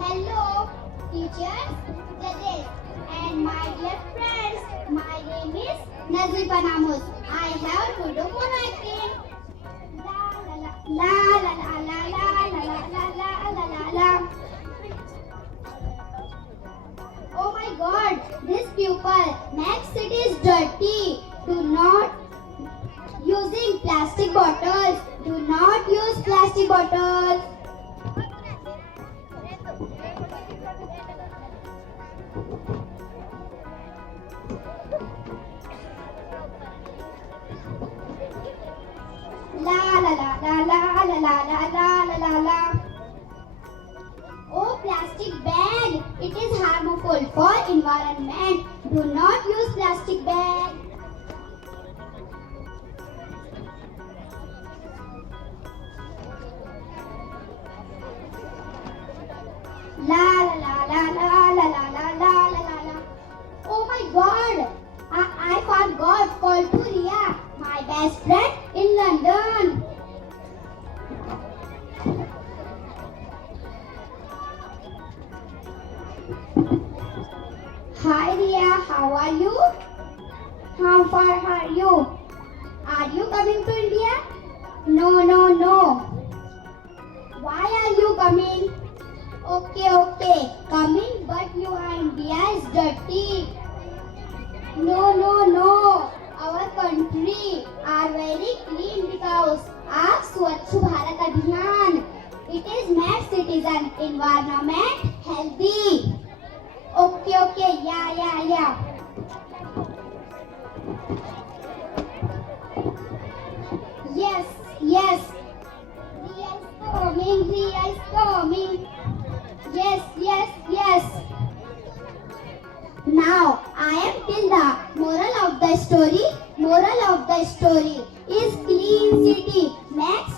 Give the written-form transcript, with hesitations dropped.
Hello, teachers, judges, and my dear friends. My name is Nazifa Namus. I have to do mono acting. La la la la la la la la la la la la. Oh my God! This pupil makes it is dirty. Do not using plastic bottles. Do not use plastic bottles. La la la la la la la la la la la la. Oh, plastic bag! It is harmful for environment. Do not use plastic bag. La la la la la la la la la la la. Oh my God! I forgot called to Ria, my best friend in London. Hi Ria, how are you? How far are you? Are you coming to India? No, no, no. Why are you coming? Okay, coming, but your India is dirty. No, no, no. Our country are very clean because of Swachh Bharat Abhiyan. It is made citizen, environment healthy. Okay, yeah. Yes. Ria is coming. Yes. Now I am till the moral of the story. Moral of the story is clean city makes